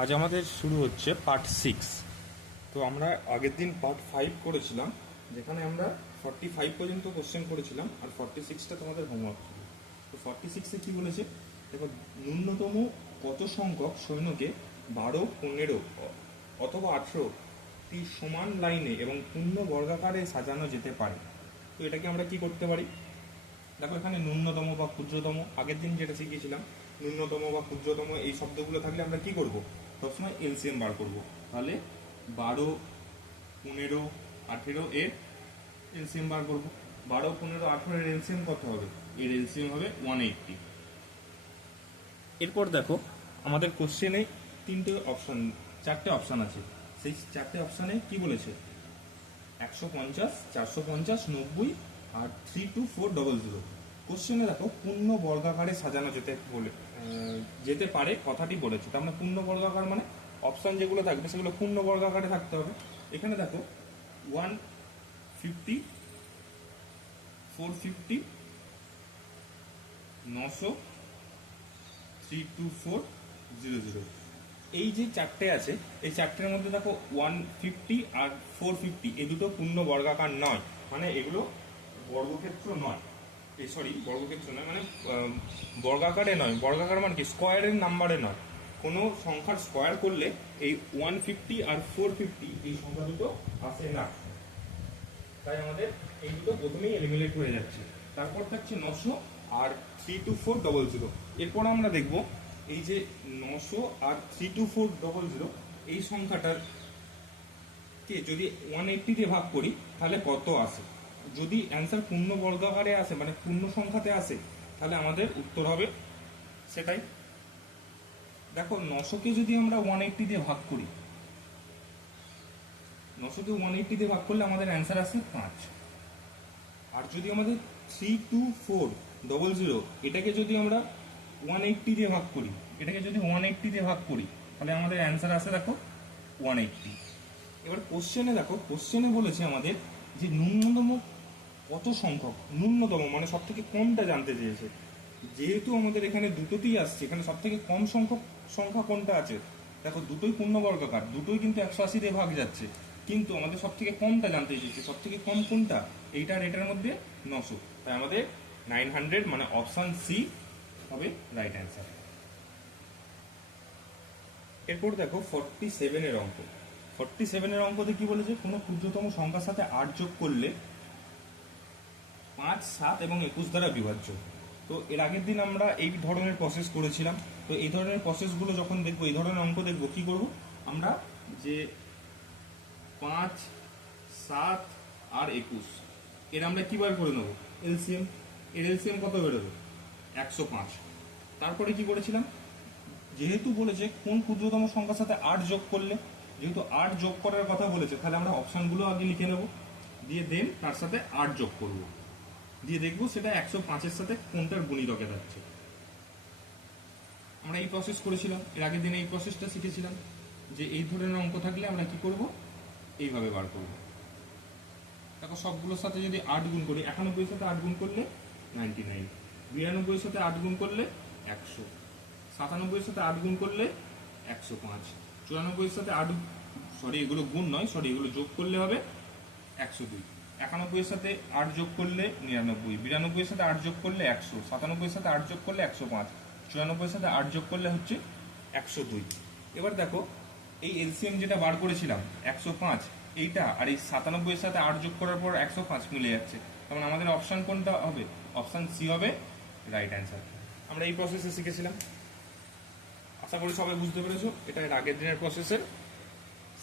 আজ আমাদের শুরু হচ্ছে পার্ট 6। তো আমরা আগের দিন পার্ট 5 করেছিলাম, যেখানে আমরা 45 পর্যন্ত কোশ্চেন করেছিলাম, আর 46টা তোমাদের হোমওয়ার্ক ছিল। তো 46-এ কী বলেছে দেখো, ন্যূনতম কত সংখ্যক সৈন্যকে 12, 15 অথবা 18টি সমান লাইনে এবং পূর্ণ বর্গাকারে সাজানো যেতে পারে। তো এটাকে আমরা কি করতে পারি? দেখো এখানে ন্যূনতম বা ক্ষুদ্রতম, আগের দিন যেটা শিখিয়েছিলাম, ন্যূনতম বা ক্ষুদ্রতম এই শব্দগুলো থাকলে আমরা কি করব? সবসময় এলসিএম বার করব। তাহলে 12, 15, 18 এর এলসিএম বার করব। 12, 15, 18 এর এলসিএম কত হবে? এর এলসিএম হবে 180। এরপর দেখো আমাদের কোশ্চেনে চারটে অপশান আছে। সেই চারটে অপশানে কি বলেছে? 150, 450, 90 আর 32400। কোশ্চেনে দেখো পূর্ণ বর্গাকারে সাজানো যেতে পারে কথাটি বলেছে। তার মানে পূর্ণ বর্গাকার মানে অপশান যেগুলো থাকবে সেগুলো পূর্ণ বর্গাকারে থাকতে হবে। এখানে দেখো 150, 450, 900, 32400। এই যে চারটে আছে, এই চারটের মধ্যে দেখো 150 আর 450 এই দুটো পূর্ণ বর্গাকার নয়, মানে এগুলো বর্গক্ষেত্র নয়। বর্গক্ষেত্র নয় মানে বর্গাকারে নয়। বর্গাকার মানে কি? স্কোয়ারের নাম্বারে নয়। কোনো সংখ্যার স্কোয়ার করলে এই 150 আর 450 এই সংখ্যা দুটো আসে না। তাই আমাদের এই দুটো প্রথমেই এলিমিনেট হয়ে যাচ্ছে। তারপর থাকছে 900 আর 32400। এরপর আমরা দেখব এই যে 900 আর 32400 এই সংখ্যাটার কে যদি 180 দিয়ে ভাগ করি তাহলে কত আসে? যদি অ্যান্সার পূর্ণ বর্গাকারে আসে, মানে পূর্ণ সংখ্যাতে আসে, তাহলে আমাদের উত্তর হবে সেটাই। দেখো 900কে যদি আমরা 180 দিয়ে ভাগ করি, 900কে 180 দিয়ে ভাগ করলে আমাদের অ্যান্সার আসে 5। আর যদি আমাদের 32400 এটাকে যদি আমরা 180 দিয়ে ভাগ করি, তাহলে আমাদের অ্যান্সার আসে দেখো 180। এবার কোশ্চেনে বলেছে আমাদের যে ন্যূনতম কত সংখ্যক, ন্যূনতম মানে সব থেকে কমটা জানতে চেয়েছে। যেহেতু আমাদের এখানে দুটোতেই আসছে, এখানে সব থেকে কম সংখ্যা কোনটা আছে? দেখো দুটোই পূর্ণ বর্গাকার, দুটোই কিন্তু 180 দিয়ে ভাগ যাচ্ছে, কিন্তু আমাদের সব থেকে কমটা জানতে চেয়েছে। সব থেকে কম কোনটা? এইটা আর এটার মধ্যে 900। তাই আমাদের 900 মানে অপশন সি হবে রাইট অ্যান্সার। এরপর দেখো 47-এর অঙ্ক। 47-এর অঙ্কতে কি বলেছে? কোনো ক্ষুদ্রতম সংখ্যার সাথে 8 যোগ করলে 5, 7 এবং 21 দ্বারা বিভাজ্য। তো এর আগের দিন আমরা এই ধরনের প্রসেস করেছিলাম। তো এই ধরনের প্রসেসগুলো যখন দেখবো, এই ধরনের অঙ্ক দেখবো, কি করব আমরা? যে 5, 7 আর 21 এর আমরা কি বার করে নেবো? এলসিএম। এর এলসিএম কত বেরোবে? 105। তারপরে কি করেছিলাম? যেহেতু বলেছে কোন ক্ষুদ্রতম সংখ্যার সাথে 8 যোগ করলে, যেহেতু 8 যোগ করার কথা বলেছে, তাহলে আমরা অপশানগুলো আগে লিখে নেব, দিয়ে দেন তার সাথে 8 যোগ করব, দিয়ে দেখবো সেটা 105-এর সাথে কোনটার গুণিতকে যাচ্ছে। আমরা এই প্রসেস করেছিলাম, এর আগের দিনে এই প্রসেসটা শিখেছিলাম যে এই ধরনের অঙ্ক থাকলে আমরা কি করব? এইভাবে বার করব। দেখো সবগুলোর সাথে যদি 8 গুণ করি, 91-এর সাথে 8 গুণ করলে 99, 92-এর সাথে 8 গুণ করলে 100, 97-এর সাথে 8 গুণ করলে 105, 94-এর সাথে এগুলো গুণ নয়, এগুলো যোগ করলে হবে 102, 91-এর সাথে 8 যোগ করলে 99, 92-এর সাথে 8 যোগ করলে 100, 97-এর সাথে 8 যোগ করলে 105, 94-এর সাথে 8 যোগ করলে হচ্ছে 102। এবার দেখো এই এলসিএম যেটা বার করেছিলাম 105, এইটা আর এই 97-এর সাথে 8 যোগ করার পর 105 মিলে যাচ্ছে। তখন আমাদের অপশান কোনটা হবে? অপশান সি হবে রাইট অ্যান্সার। আমরা এই প্রসেসে শিখেছিলাম, আশা করি সবাই বুঝতে পেরেছো। এটা এর আগের দিনের প্রসেসের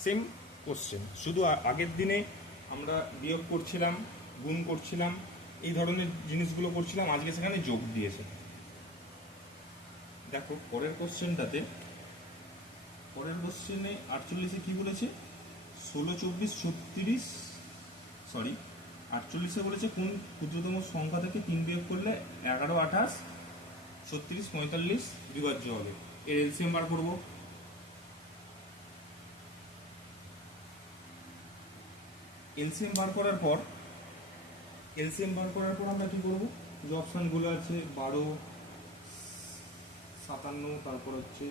সেম কোশ্চেন, শুধু আগের দিনে আমরা বিয়োগ করছিলাম, গুণ করছিলাম, এই ধরনের জিনিসগুলো করছিলাম, আজকে সেখানে যোগ দিয়েছে। দেখো পরের কোশ্চেনে 48-এ কি বলেছে? 16, 24, 36, 48-এ বলেছে কোন ক্ষুদ্রতম সংখ্যা থেকে 3 বিয়োগ করলে 11, 28, 36, 45 বিভাজ্য হবে। এর এলসিএম বার করবো। এলসিএম বার করার পর আমরা কি করবো? যে অপশানগুলো আছে 12, 57, তারপর হচ্ছে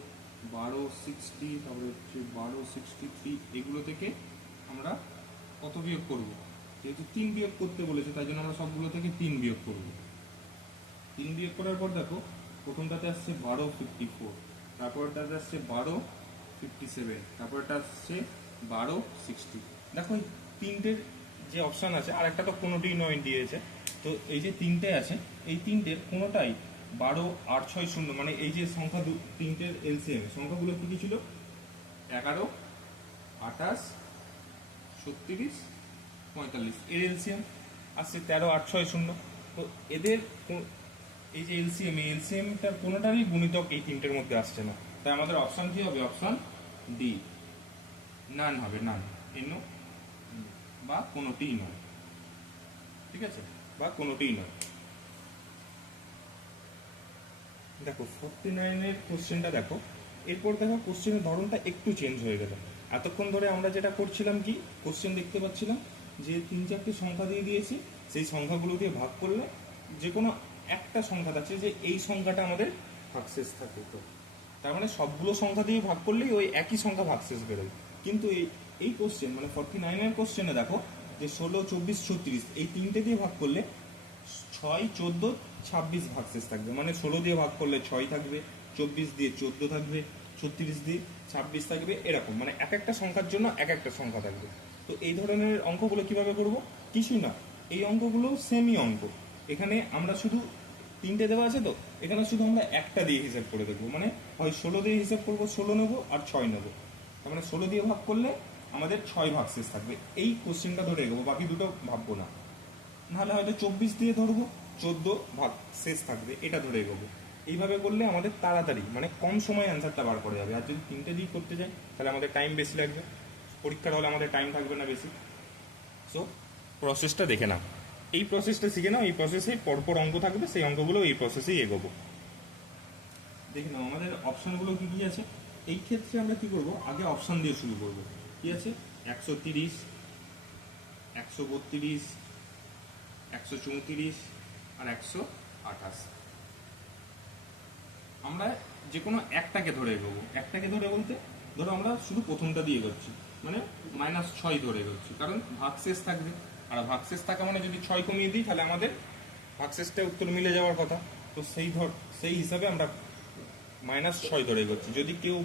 1260, তারপরে হচ্ছে 1263, এগুলো থেকে আমরা কত বিয়োগ করব? যেহেতু 3 বিয়োগ করতে বলেছে তাই জন্য আমরা সবগুলো থেকে 3 বিয়োগ করব। 3 বিয়োগ করার পর দেখো প্রথমটাতে আসছে 1254, তারপরটাতে আসছে 1257, তারপরটা আসছে 1260। দেখো এই তিনটের যে অপশান আছে, আর একটা তো কোনোটিই নয় দিয়েছে, তো এই যে তিনটে আছে এই তিনটের কোনোটাই 12, 8, 6, 0, মানে এই যে সংখ্যা তিনটের এলসিএম সংখ্যাগুলো কি কি ছিল? 11, 28, 36, 45, এর এলসিএম আসছে 13, 8, 6, 0। তো এদের এই যে এলসিএম, এই এলসিএমটার কোনোটারই গুণিতক এই তিনটের মধ্যে আসছে না, তাই আমাদের অপশান কি হবে? অপশান ডি, নান হবে, নান, এনো, বা কোনোটিই নয়। ঠিক আছে, বা কোনোটিই নয়। দেখো 49-এর কোশ্চেনটা দেখো, এরপর দেখো কোশ্চেনের ধরনটা একটু চেঞ্জ হয়ে গেল। এতক্ষণ ধরে আমরা যেটা করছিলাম কি, কোশ্চেন দেখতে পাচ্ছিলাম যে 3-4টি সংখ্যা দিয়ে দিয়েছি, সেই সংখ্যাগুলো দিয়ে ভাগ করলে যে কোনো একটা সংখ্যা থাকছে যে এই সংখ্যাটা আমাদের ভাগশেষ থাকে। তো তার মানে সবগুলো সংখ্যা দিয়ে ভাগ করলেই ওই একই সংখ্যা ভাগশেষ বেরোয়। কিন্তু এই কোশ্চেন মানে 49-এর কোশ্চেনে দেখো যে 16, 24, 36 এই তিনটে দিয়ে ভাগ করলে 6, 14, 26 ভাগশেষ থাকবে। মানে 16 দিয়ে ভাগ করলে 6 থাকবে, 24 দিয়ে 14 থাকবে, 36 দিয়ে 26 থাকবে, এরকম মানে এক একটা সংখ্যার জন্য এক একটা সংখ্যা থাকবে। তো এই ধরনের অঙ্কগুলো কিভাবে করব? কিছুই না, এই অঙ্কগুলো সেমই অঙ্ক। এখানে আমরা শুধু তিনটে দেওয়া আছে, তো এখানে শুধু আমরা একটা দিয়ে হিসাব করে দেখবো। মানে হয় 16 দিয়ে হিসাব করবো, 16 নেবো আর 6 নেবো। তার মানে 16 দিয়ে ভাগ করলে আমাদের 6 ভাগশেষ থাকবে, এই কোশ্চেনটা ধরে এগোবো, বাকি দুটো ভাববো না। নাহলে হয়তো 24 দিয়ে ধরবো, 14 ভাগ শেষ থাকবে, এটা ধরে এগোবো। এইভাবে করলে আমাদের তাড়াতাড়ি মানে কম সময় অ্যান্সারটা বার করা যাবে। আর যদি তিনটে দিয়ে করতে যাই তাহলে আমাদের টাইম বেশি লাগবে, পরীক্ষার হলে আমাদের টাইম থাকবে না বেশি। সো প্রসেসটা দেখে নাও, এই প্রসেসটা শিখে নাও, এই প্রসেসে পরপর অঙ্ক থাকবে, সেই অঙ্কগুলো এই প্রসেসেই এগোবো। দেখে নাও আমাদের অপশানগুলো কি কি আছে। এই ক্ষেত্রে আমরা কি করব? আগে অপশান দিয়ে শুরু করব। কি আছে? 130, 132, 134 আর 128। আমরা যে কোনো একটাকে ধরে এগোবো। একটাকে ধরে বলতে ধরো আমরা শুধু প্রথমটা দিয়ে এগোচ্ছি, মানে -6 ধরে এগোচ্ছি, কারণ ভাগশেষ থাকবে। আর ভাগশেষ থাকা মানে যদি 6 কমিয়ে দিই তাহলে আমাদের ভাগশেষটা উত্তর মিলে যাওয়ার কথা। তো সেই হিসাবে আমরা -6 ধরে এগোচ্ছি। যদি কেউ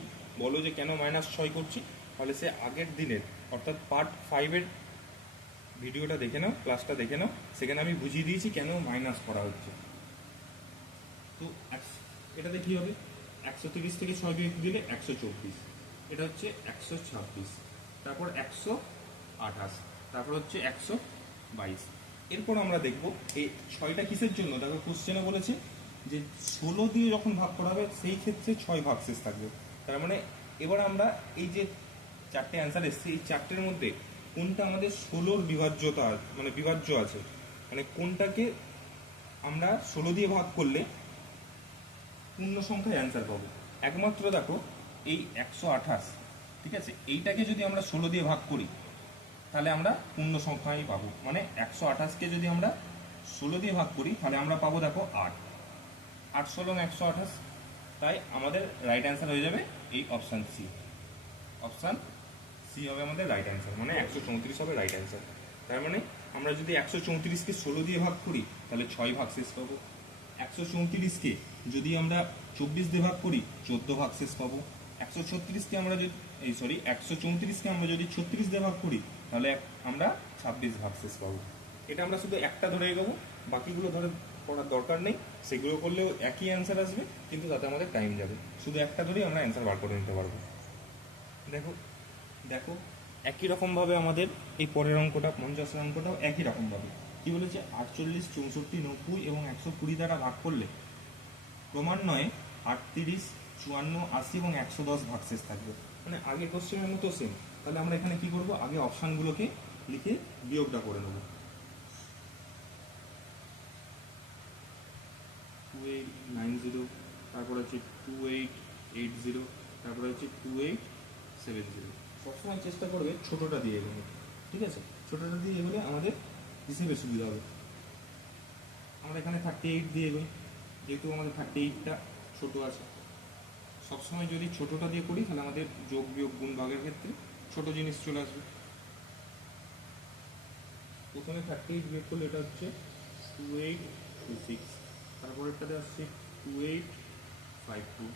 বলো যে কেন -6 করছি, তাহলে সে আগের দিনের অর্থাৎ পার্ট 5-এর ভিডিওটা দেখে নাও, ক্লাসটা দেখে নাও, সেখানে আমি বুঝিয়ে দিয়েছি কেন মাইনাস করা হচ্ছে। তো এটাতে কি হবে? 130 থেকে 6 বিয়োগ দিলে 124, এটা হচ্ছে 126, তারপর 128, তারপর হচ্ছে 122। এরপর আমরা দেখব এই 6টা কিসের জন্য। দেখো কোশ্চেনে বলেছে যে 16 দিয়ে যখন ভাগ করা হবে সেই ক্ষেত্রে 6 ভাগশেষ থাকবে। তার মানে এবার আমরা এই যে 4টে অ্যান্সার এসছে, এই 4টের মধ্যে কোনটা আমাদের 16-র বিভাজ্যতা মানে বিভাজ্য আছে, মানে কোনটাকে আমরা 16 দিয়ে ভাগ করলে পূর্ণ সংখ্যায় অ্যান্সার পাবো। একমাত্র দেখো এই 128, ঠিক আছে, এইটাকে যদি আমরা 16 দিয়ে ভাগ করি তাহলে আমরা পূর্ণ সংখ্যাই পাবো। মানে 128কে যদি আমরা 16 দিয়ে ভাগ করি তাহলে আমরা পাবো দেখো 8, 8 16 128। তাই আমাদের রাইট অ্যান্সার হয়ে যাবে এই অপশান সি। অপশান সি হবে আমাদের রাইট অ্যান্সার, মানে 134 হবে রাইট অ্যান্সার। তার মানে আমরা যদি 134কে 16 দিয়ে ভাগ করি তাহলে 6 ভাগশেষ পাবো। 134কে যদি আমরা 24 দিয়ে ভাগ করি 14 ভাগশেষ পাবো। 134কে আমরা যদি 134কে আমরা যদি 36 দিয়ে ভাগ করি তাহলে আমরা 26 ভাগশেষ পাবো। এটা আমরা শুধু একটা ধরে এগোবো, বাকিগুলো ধরে করার দরকার নেই। সেগুলো করলেও একই অ্যান্সার আসবে, কিন্তু তাতে আমাদের টাইম যাবে। শুধু একটা ধরেই আমরা অ্যান্সার বার করে নিতে পারবো। দেখো দেখো একই রকমভাবে আমাদের এই পরের অঙ্কটা 50-এর অঙ্কটাও একই রকমভাবে কি বলেছে? 48, 64, 90 এবং 120 দ্বারা ভাগ করলে ক্রমান্বয়ে 38, 54, 80 এবং 110 ভাগশেষ থাকবে। মানে আগে কোশ্চেনের মতো সেম। তাহলে আমরা এখানে কি করব? আগে অপশানগুলোকে লিখে বিয়োগটা করে নেব। 2890, তারপর হচ্ছে 2880, তারপরে হচ্ছে 2870। সবসময় চেষ্টা করবে ছোটটা দিয়ে এগোনো, ঠিক আছে? ছোটটা দিয়ে এগোলে আমাদের হিসেবে সুবিধা হবে। আমরা এখানে 38 দিয়ে এগোই, যেহেতু আমাদের 38টা ছোট আছে। সবসময় যদি ছোটটা দিয়ে করি তাহলে আমাদের যোগ বিয়োগ গুণ ভাগের ক্ষেত্রে ছোট জিনিস চলে আসবে। প্রথমে 38 বিয়োগ করলে এটা হচ্ছে 2826, তারপরেরটাতে আসছে 2852,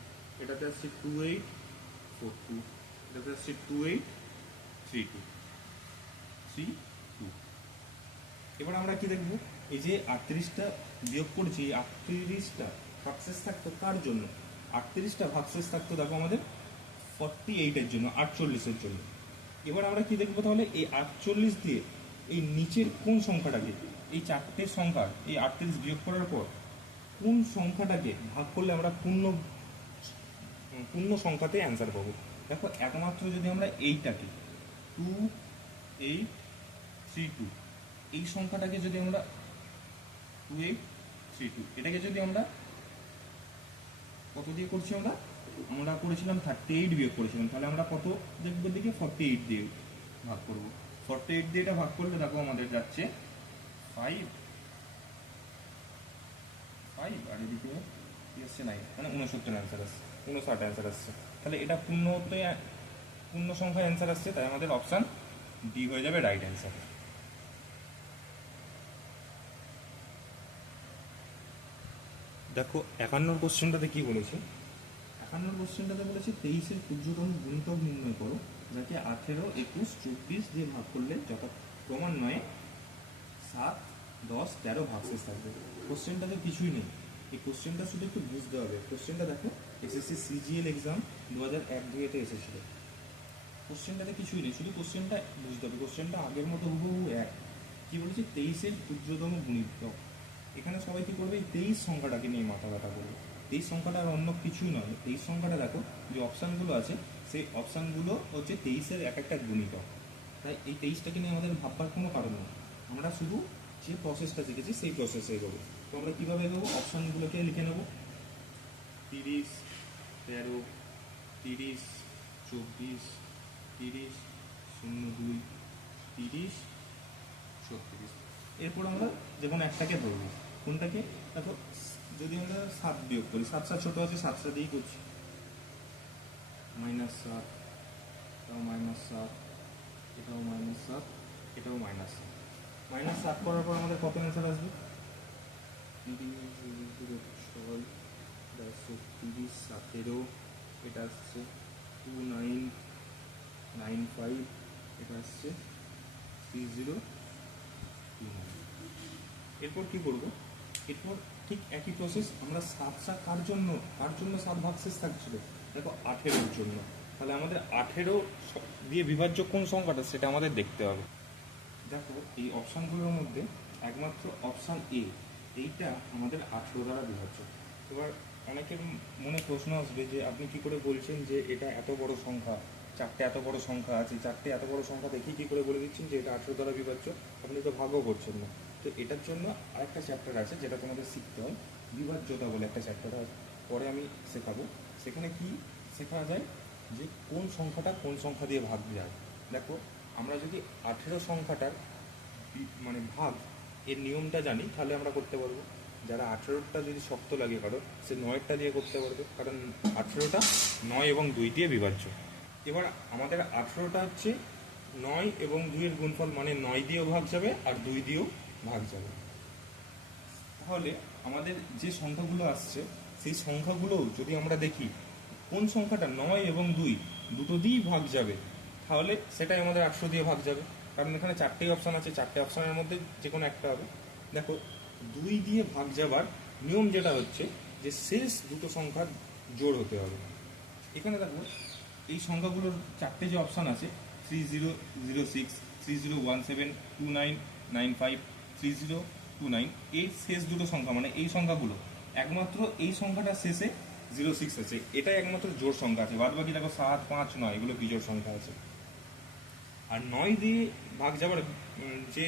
এটাতে আসছে 2842, এটাতে আসছে 2832। এবার আমরা কি দেখবো, এই যে 38টা বিয়োগ করেছি, এই 38টা ভাগশেষ থাকতো কার জন্য? 38টা ভাগশেষ থাকতো দেখো আমাদের 48-এর জন্য, 48-এর জন্য। এবার আমরা কি দেখবো তাহলে, এই 48 দিয়ে এই নিচের কোন সংখ্যাটাকে, এই চারটে সংখ্যার এই 38 বিয়োগ করার পর কোন সংখ্যাটাকে ভাগ করলে আমরা পূর্ণ পূর্ণ সংখ্যাতে অ্যান্সার পাবো। দেখো একমাত্র যদি আমরা এইটাকে 2832, এই সংখ্যাটাকে যদি আমরা 2832, এটাকে যদি আমরা কত দিয়ে করছি, আমরা করেছিলাম 38 বিয়োগ করেছিলাম, তাহলে আমরা কত দেখবো দিকে 48 দিয়ে ভাগ করব। 48 দিয়ে এটা ভাগ করলে দেখো আমাদের যাচ্ছে 5 আর এদিকে কি আসছে 9, মানে 69 অ্যান্সার আসছে, 59 অ্যান্সার আসছে। তাহলে এটা পূর্ণ সংখ্যায় অ্যান্সার আসছে, তাই আমাদের অপশান ডি হয়ে যাবে রাইট অ্যান্সার। দেখো 51 কোশ্চেনটাতে কি বলেছে, 51 কোশ্চেনটাতে বলেছে 23-এর ক্ষুদ্রতম গুণিতক নির্ণয় করো, যাকে 18, 21, 24 দিয়ে ভাগ করলে ক্রমান্বয়ে 7, 10, 13 ভাগশেষ থাকবে। কোশ্চেনটাতে কিছুই নেই, এই কোশ্চেনটা শুধু একটু বুঝতে হবে। কোশ্চেনটা দেখো এসএসসি সিজিএল এক্সাম 2001-2-তে এসেছিল। কোশ্চেনটাতে কিছুই নেই, শুধু কোশ্চেনটা বুঝতে হবে। কোশ্চেনটা আগের মতো হুবহু এক। কি বলেছে, 23-এর ক্ষুদ্রতম গুণিতক। এখানে সবাই কি করবে, এই 23 সংখ্যাটাকে নিয়ে মাথা ব্যথা করবে। 23 সংখ্যাটা আর অন্য কিছুই নয়। 23 সংখ্যাটা দেখো যে অপশানগুলো আছে, সেই অপশানগুলো হচ্ছে 23-এর এক একটা গুণিতক। তাই এই 23টাকে নিয়ে আমাদের ভাববার কোনো কারণ নেই। আমরা শুধু যে প্রসেসটা শিখেছি সেই প্রসেসে এগোবো। তো আমরা কীভাবে এগোবো, অপশানগুলোকে লিখে নেব। 30, 13, 30, 24, 30, 02, 30, 36। এরপর আমরা যে কোনো একটাকে ধরবো। কোনটাকে? দেখো যদি আমরা 7 বিয়োগ করি, 7 ছোট আছে, 7টা দিয়েই করছি। -7, এটাও -7, এটাও -7, এটাও -7। -7 করার পর আমাদের কত অ্যান্সার আসবে? 30, 30, 17, এটা আসছে 2995, এটা আসছে 3029। এরপর কি করব, এরপর ঠিক একই প্রসেস। আমরা 7টা কার জন্য 7 ভাগশেষ থাকছিল? দেখো 18-এর জন্য। তাহলে আমাদের 18 দিয়ে বিভাজ্য কোন সংখ্যাটা সেটা আমাদের দেখতে হবে। দেখো এই অপশানগুলোর মধ্যে একমাত্র অপশান এ, এইটা আমাদের 18 দ্বারা বিভাজ্য। এবার অনেকের মনে প্রশ্ন আসবে যে আপনি কি করে বলছেন যে এটা এত বড় সংখ্যা, চারটে এত বড় সংখ্যা আছে, চারটে এত বড় সংখ্যা দেখেই কি করে বলে দিচ্ছেন যে এটা 18 দ্বারা বিভাজ্য? আপনি তো ভাগও করছেন না। তো এটার জন্য আরেকটা চ্যাপ্টার আছে যেটা তোমাদের শিখতে হয়, বিভাজ্যতা বলে একটা চ্যাপ্টার আছে, পরে আমি শেখাবো। সেখানে কি শেখা যায় যে কোন সংখ্যাটা কোন সংখ্যা দিয়ে ভাগ যায়। দেখো আমরা যদি 18 সংখ্যাটার মানে ভাগ এর নিয়মটা জানি তাহলে আমরা করতে পারবো। যারা 18টা যদি শক্ত লাগে কারো, সে 9টা দিয়ে করতে পারবে, কারণ 18টা 9 এবং 2 দিয়ে বিভাজ্য। এবার আমাদের 18টা হচ্ছে 9 এবং 2-এর গুণফল, মানে 9 দিয়েও ভাগ যাবে আর 2 দিয়েও ভাগ যাবে। তাহলে আমাদের যে সংখ্যাগুলো আসছে সেই সংখ্যাগুলো যদি আমরা দেখি কোন সংখ্যাটা 9 এবং 2 দুটো দিয়েই ভাগ যাবে, তাহলে সেটাই আমাদের 18 দিয়ে ভাগ যাবে। কারণ এখানে চারটেই অপশান আছে, চারটে অপশানের মধ্যে যে কোনো একটা হবে। দেখো 2 দিয়ে ভাগ যাবার নিয়ম যেটা হচ্ছে যে শেষ দুটো সংখ্যার জোড় হতে হবে। এখানে দেখো এই সংখ্যাগুলোর চারটে যে অপশান আছে, 3006, 3017, 2995, 3029, এই শেষ দুটো সংখ্যা মানে এই সংখ্যাগুলো একমাত্র এই সংখ্যাটার শেষে 06 আছে, এটাই একমাত্র জোড় সংখ্যা আছে। বাদ বাকি দেখো 7, 5, 9 এগুলো বিজোড় সংখ্যা আছে। আর 9 দিয়ে ভাগ যাবার যে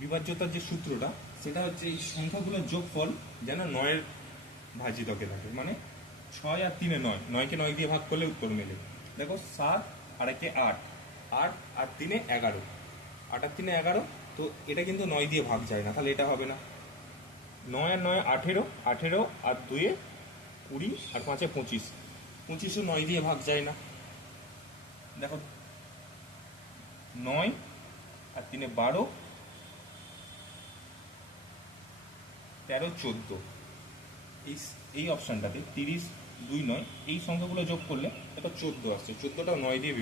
বিভাজ্যতার যে সূত্রটা, সেটা হচ্ছে এই সংখ্যাগুলোর যোগফল যেন 9-এর ভাজিতকে থাকে, মানে 6 আর 3-এ 9, 9কে 9 দিয়ে ভাগ করলে উত্তর মেলে। দেখো 7 আর 1-এ 8, 8 আর 3-এ 11, 8 আর 3-এ 11, তো এটা কিন্তু 9 দিয়ে ভাগ যায় না, তাহলে এটা হবে না। 9 আর 9 18, 18 আর 2-এ 20 আর 5-এ 25, 25ও 9 দিয়ে ভাগ যায় না। দেখো 9 আর 3 12, 13 14, এই অপশানটাতে 30 2 9 এই সংখ্যাগুলো যোগ করলে এটা 14 আসছে। 14টা 9 দিয়ে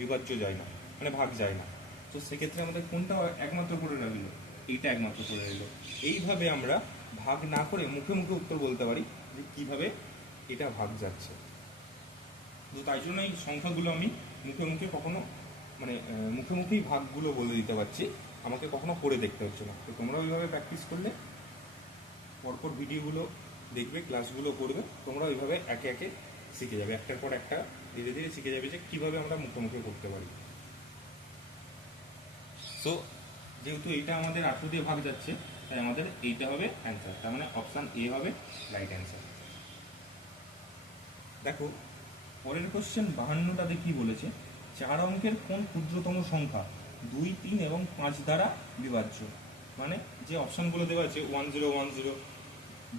বিভাজ্য যায় না, মানে ভাগ যায় না। তো সেক্ষেত্রে আমাদের কোনটা একমাত্র করে রইল? এইটা একমাত্র করে রইল। এইভাবে আমরা ভাগ না করে মুখে মুখে উত্তর বলতে পারি যে কিভাবে এটা ভাগ যাচ্ছে। তো তাই জন্য এই সংখ্যাগুলো আমি মুখে মুখে কখনো মানে মুখে মুখেই ভাগগুলো বলে দিতে পারছি, আমাকে কখনো করে দেখতে হচ্ছে না। তো তোমরা ওইভাবে প্র্যাকটিস করলে পরপর ভিডিওগুলো দেখবে, ক্লাসগুলো করবে, তোমরা ওইভাবে একে একে শিখে যাবে, একটার পর একটা ধীরে ধীরে শিখে যাবে যে কীভাবে আমরা মুখে মুখে করতে পারি। সো যেহেতু এইটা আমাদের 18 দিয়ে ভাগ যাচ্ছে, তাই আমাদের এইটা হবে অ্যান্সার, তার মানে অপশান এ হবে রাইট অ্যান্সার। দেখো পরের কোশ্চেন 52টাতে কি বলেছে, 4 অঙ্কের কোন ক্ষুদ্রতম সংখ্যা 2 3 এবং 5 দ্বারা বিভাজ্য। মানে যে অপশানগুলো দেওয়া আছে 1010,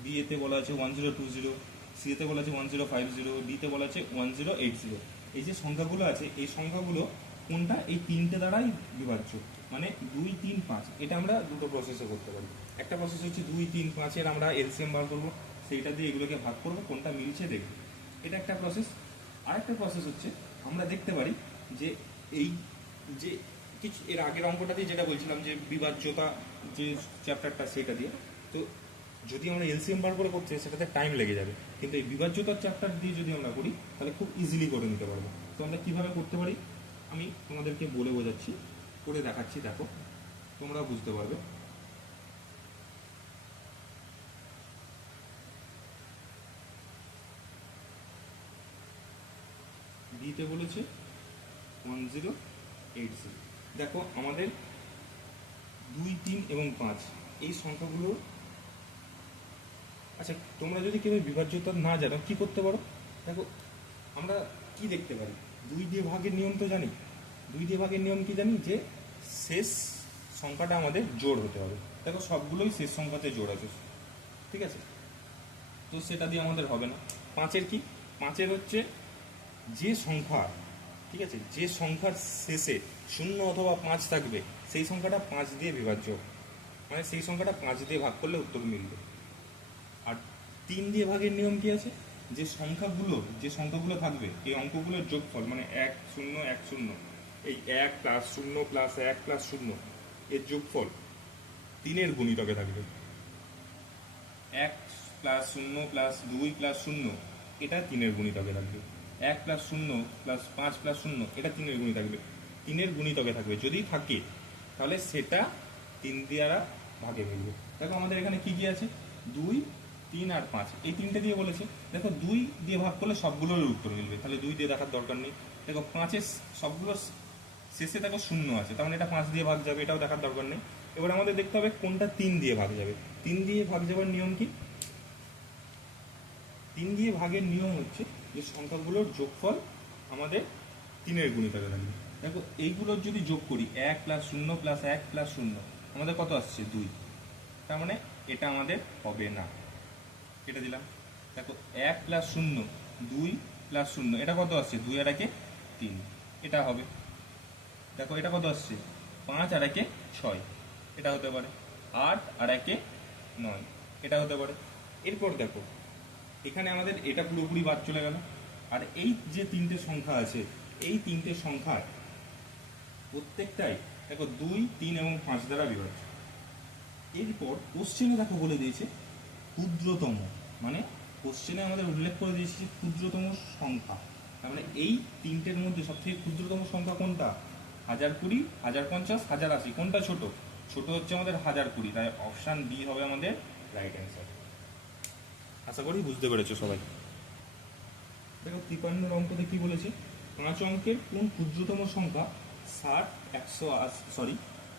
বি এতে বলা আছে 1020, সি এতে বলা আছে 1050, ডিতে বলা আছে 1080। এই যে সংখ্যাগুলো আছে এই সংখ্যাগুলো কোনটা এই তিনটে দ্বারাই বিভাজ্য। মানে 2 3 5, এটা আমরা দুটো প্রসেসে করতে পারি। একটা প্রসেস হচ্ছে 2 3 5-এর আমরা এলসিএম বার করবো, সেইটা দিয়ে এগুলোকে ভাগ করবো, কোনটা মিলছে দেখবো, এটা একটা প্রসেস। আরেকটা প্রসেস হচ্ছে আমরা দেখতে পারি যে এই যে কিছু এর আগের অঙ্কটা দিয়ে যেটা বলছিলাম যে বিভাজ্যতা যে চ্যাপ্টারটা, সেটা দিয়ে তো যদি আমরা এলসিএম বার করে করতে সেটাতে টাইম লেগে যাবে, কিন্তু এই বিভাজ্যতার চ্যাপ্টার দিয়ে যদি আমরা করি তাহলে খুব ইজিলি করে নিতে পারবো। তো আমরা কীভাবে করতে পারি আমি তোমাদেরকে বলে বোঝাচ্ছি, করে দেখাচ্ছি, দেখো তোমরা বুঝতে পারবে। বিতে বলেছে 1080। দেখো আমাদের 2 3 এবং 5 এই সংখ্যাগুলো, আচ্ছা তোমরা যদি কেউ বিভাজ্যতা না জানো কি করতে পারো, দেখো আমরা কি দেখতে পারি, 2 দিয়ে ভাগের নিয়ম তো জানি। 2 দিয়ে ভাগের নিয়ম কি জানি, যে শেষ সংখ্যাটা আমাদের জোড় হতে হবে। দেখো সবগুলোই শেষ সংখ্যাতে জোড় আছে, ঠিক আছে, তো সেটা দিয়ে আমাদের হবে না। 5-এর কি, 5-এর হচ্ছে যে সংখ্যা, ঠিক আছে, যে সংখ্যার শেষে 0 অথবা 5 থাকবে সেই সংখ্যাটা 5 দিয়ে বিভাজ্য, মানে সেই সংখ্যাটা 5 দিয়ে ভাগ করলে উত্তর মিলবে। আর 3 দিয়ে ভাগের নিয়ম কি আছে, যে সংখ্যাগুলো থাকবে এই অঙ্কগুলোর যোগফল, মানে 1 0 1 0, এই 1 প্লাস 0 প্লাস 1 প্লাস 0 এর যোগফল 3-এর গুণিতকে থাকবে। 1 প্লাস 0 প্লাস 2 প্লাস 0 এটা 3-এর গুণিতকে থাকবে। 1 প্লাস 0 প্লাস 5 প্লাস 0 এটা 3-এর গুণিতকে থাকবে, 3-এর গুণিতকে থাকবে। যদি থাকে তাহলে সেটা 3 দ্বারা ভাগে মিলবে। দেখো আমাদের এখানে কি কি আছে, 2 3 আর 5, এই তিনটে দিয়ে বলেছে। দেখো 2 দিয়ে ভাগ করলে সবগুলোর উত্তর মিলবে, তাহলে 2 দিয়ে দেখার দরকার নেই। দেখো 5-এর সবগুলো শেষে দেখো 0 আছে, তার মানে এটা 5 দিয়ে ভাগ যাবে, এটাও দেখার দরকার নেই। এবার আমাদের দেখতে হবে কোনটা 3 দিয়ে ভাগ যাবে। 3 দিয়ে ভাগ যাবার নিয়ম কি, 3 দিয়ে ভাগের নিয়ম হচ্ছে যে সংখ্যাগুলোর যোগফল আমাদের 3-এর গুণিতকে থাকবে। দেখো এইগুলোর যদি যোগ করি 1 প্লাস 0 প্লাস 1 প্লাস 0 আমাদের কত আসছে 2, তার মানে এটা আমাদের হবে না, এটা দিলাম। দেখো 1 প্লাস 0 2 প্লাস 0 এটা কত আসছে, 2 আর 1 3, এটা হবে। দেখো এটা কত আসছে 5 আর 1 6, এটা হতে পারে। 8 আর 1 9, এটা হতে পারে। এরপর দেখো এখানে আমাদের এটা পুরোপুরি বাদ চলে গেল। আর এই যে তিনটে সংখ্যা আছে এই তিনটে সংখ্যার প্রত্যেকটাই দেখো 2 3 এবং 5 দ্বারা বিভাজ্য। এরপর কোশ্চেনে দেখো বলে দিয়েছে ক্ষুদ্রতম, মানে কোশ্চেনে আমাদের উল্লেখ করে দিয়েছে ক্ষুদ্রতম সংখ্যা, তার মানে এই তিনটের মধ্যে সবথেকে ক্ষুদ্রতম সংখ্যা কোনটা, 1020 1050 1080, কোনটা ছোট, ছোট হচ্ছে আমাদের 1020, তাই অপশান বি হবে আমাদের রাইট অ্যান্সার। আশা করি বুঝতে পেরেছো সবাই। দেখো 53 অঙ্কতে কি বলেছে, 5 অঙ্কের কোন ক্ষুদ্রতম সংখ্যা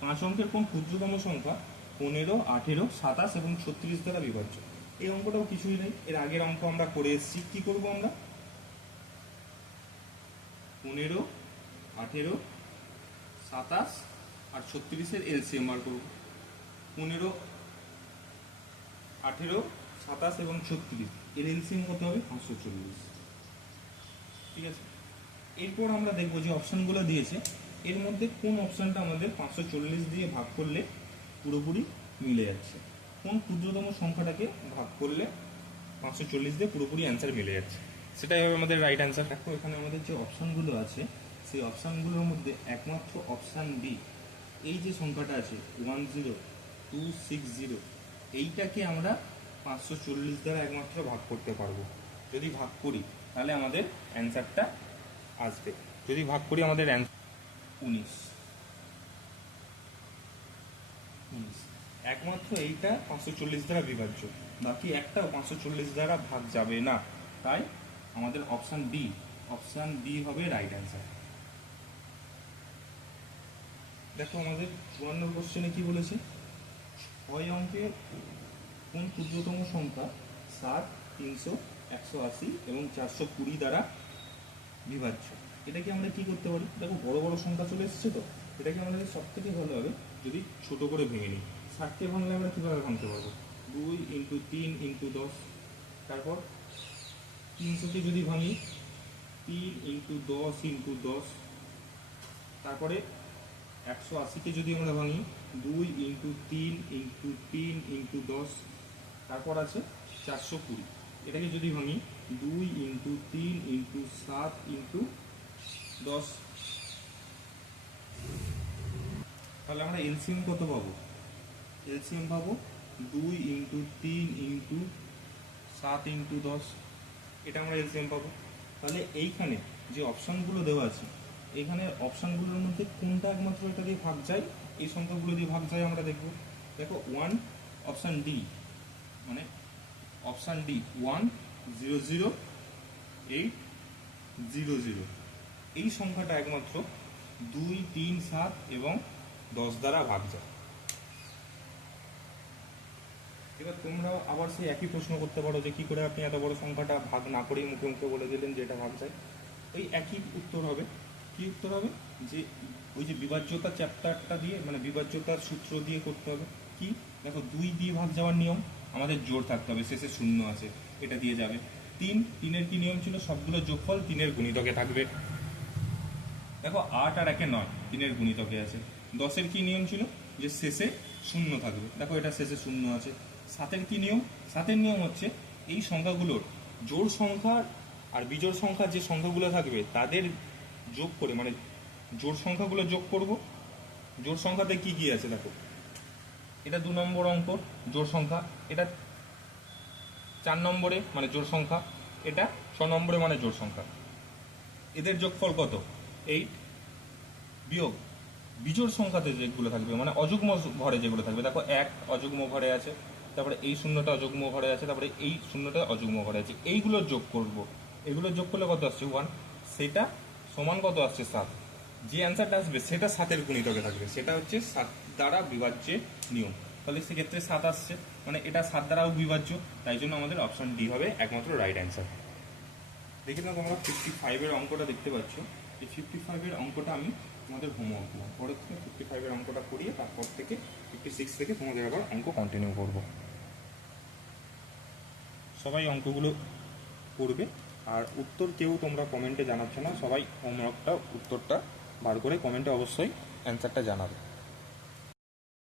5 অঙ্কের কোন ক্ষুদ্রতম সংখ্যা 15 18 27 এবং 36 দ্বারা বিভাজ্য। এই অঙ্কটাও কিছুই নেই, এর আগের অঙ্ক আমরা করে এসেছি। কি করব আমরা, 15 18 27 আর 36-এর এলসিএম বার করব। 15 18 27 এবং 36 এর এলসিএম কত হবে 540। ঠিক আছে। এরপর আমরা দেখবো যে অপশানগুলো দিয়েছে এর মধ্যে কোন অপশানটা আমাদের 540 দিয়ে ভাগ করলে পুরোপুরি মিলে যাচ্ছে, কোন ক্ষুদ্রতম সংখ্যাটাকে ভাগ করলে 540 দিয়ে পুরোপুরি অ্যান্সার মিলে যাচ্ছে, সেটাই হবে আমাদের রাইট অ্যান্সার। দেখো এখানে আমাদের যে অপশানগুলো আছে সেই অপশানগুলোর মধ্যে একমাত্র অপশান বি, এই যে সংখ্যাটা আছে 10260, এইটাকে আমরা 540 দ্বারা একমাত্র ভাগ করতে পারবো। যদি ভাগ করি তাহলে আমাদের অ্যান্সারটা আসবে। যদি ভাগ করি আমাদের অ্যান্সার 19। একমাত্র এইটা 540 দ্বারা বিভাজ্য, বাকি একটাও 540 দ্বারা ভাগ যাবে না, তাই আমাদের অপশান বি হবে রাইট অ্যান্সার। দেখো আমাদের 54 কোশ্চেনে কি বলেছে, 6 অঙ্কের কোন ক্ষুদ্রতম সংখ্যা 7, 300, 180 এবং 420 দ্বারা বিভাজ্য। এটাকে আমরা কি করতে পারি, দেখো বড় বড় সংখ্যা চলে এসেছে, তো এটাকে আমাদের সব থেকে ভালো হবে যদি ছোট করে ভেঙে নিই। 60কে ভাঙলে আমরা কীভাবে ভাঙতে পারবো, 2 × 3 × 10, তারপর 300কে যদি ভাঙি 3 × 10 × 10, তারপরে 180কে যদি আমরা ভাঙি 2 × 3 × 3 × 10, তারপর আছে 420, এটাকে যদি ভাঙি 2 × 3 × 7 × 10, তাহলে আমরা এলসিএম কত পাবো, এলসিএম পাবো 2 × 3 × 7 × 10, এটা আমরা এলসিএম পাবো। তাহলে এইখানে যে অপশানগুলো দেওয়া আছে এখানে অপশানগুলোর মধ্যে কোনটা একমাত্র এটা দিয়ে ভাগ যায়, এই সংখ্যাগুলো দিয়ে ভাগ যায় আমরা দেখব। দেখো 1 অপশান ডি, মানে অপশান ডি 100800, এই সংখ্যাটা একমাত্র 2, 3, 7 এবং 10 দ্বারা ভাগ যায়। এবার তোমরাও আবার সেই একই প্রশ্ন করতে পারো যে কি করে আপনি এত বড় সংখ্যাটা ভাগ না করেই মুখে মুখে বলে দিলেন যে এটা ভাগ যায়। ওই একই উত্তর হবে। কি উত্তর হবে, যে ওই যে বিভাজ্যতা চ্যাপ্টারটা দিয়ে, মানে বিভাজ্যতার সূত্র দিয়ে করতে হবে। কি দেখো 2 দিয়ে ভাগ যাওয়ার নিয়ম, আমাদের জোর থাকতে হবে, শেষে শূন্য আছে, এটা দিয়ে যাবে। 3 কি নিয়ম ছিল, সবগুলো যোগফল 3-এর গুণিতকে থাকবে। দেখো 8 আর 1 9, 3-এর গুণিতকে আছে। 10-এর কি নিয়ম ছিল, যে শেষে শূন্য থাকবে, দেখো এটা শেষে শূন্য আছে। 7-এর কি নিয়ম, 7-এর নিয়ম হচ্ছে এই সংখ্যাগুলোর জোড় সংখ্যা আর বিজোড় সংখ্যা যে সংখ্যাগুলো থাকবে তাদের যোগ করে, মানে জোড় সংখ্যাগুলো যোগ করব। জোড় সংখ্যাতে কি কি আছে দেখো, এটা 2 নম্বর অঙ্ক জোড় সংখ্যা, এটা 4 নম্বরে মানে জোড় সংখ্যা, এটা 6 নম্বরে মানে জোড় সংখ্যা। এদের যোগফল কত 8, বিয়োগ বিজোড় সংখ্যাতে যেগুলো থাকবে মানে অযুগ্ম ঘরে যেগুলো থাকবে, দেখো 1 অযুগ্ম ঘরে আছে, তারপরে এই শূন্যটা অযুগ্ম ঘরে আছে, তারপরে এই শূন্যটা অযুগ্ম ঘরে আছে, এইগুলো যোগ করব। এগুলো যোগ করলে কত আসছে 1, সেটা সমান কত আসছে 7। যে অ্যান্সারটা আসবে সেটা 7-এর গুণিতকে থাকবে, সেটা হচ্ছে 7 দ্বারা বিভাজ্যের নিয়ম। তাহলে সেক্ষেত্রে 7 আসছে, মানে এটা 7 দ্বারাও বিভাজ্য, তাই জন্য আমাদের অপশন ডি হবে একমাত্র রাইট অ্যান্সার। দেখে না তোমরা 55-এর অঙ্কটা দেখতে পাচ্ছ, এই 55-এর অঙ্কটা আমি তোমাদের হোমওয়ার্ক দিলাম, পরের থেকে 55-এর অঙ্কটা করিয়ে তারপর থেকে 56 থেকে তোমাদের আবার অঙ্ক কন্টিনিউ করব। সবাই অঙ্কগুলো করবে, আর উত্তর কেউ তোমরা কমেন্টে জানাচ্ছ না, সবাই হোমওয়ার্কটা উত্তরটা বার করে কমেন্টে অবশ্যই অ্যান্সারটা জানাবে।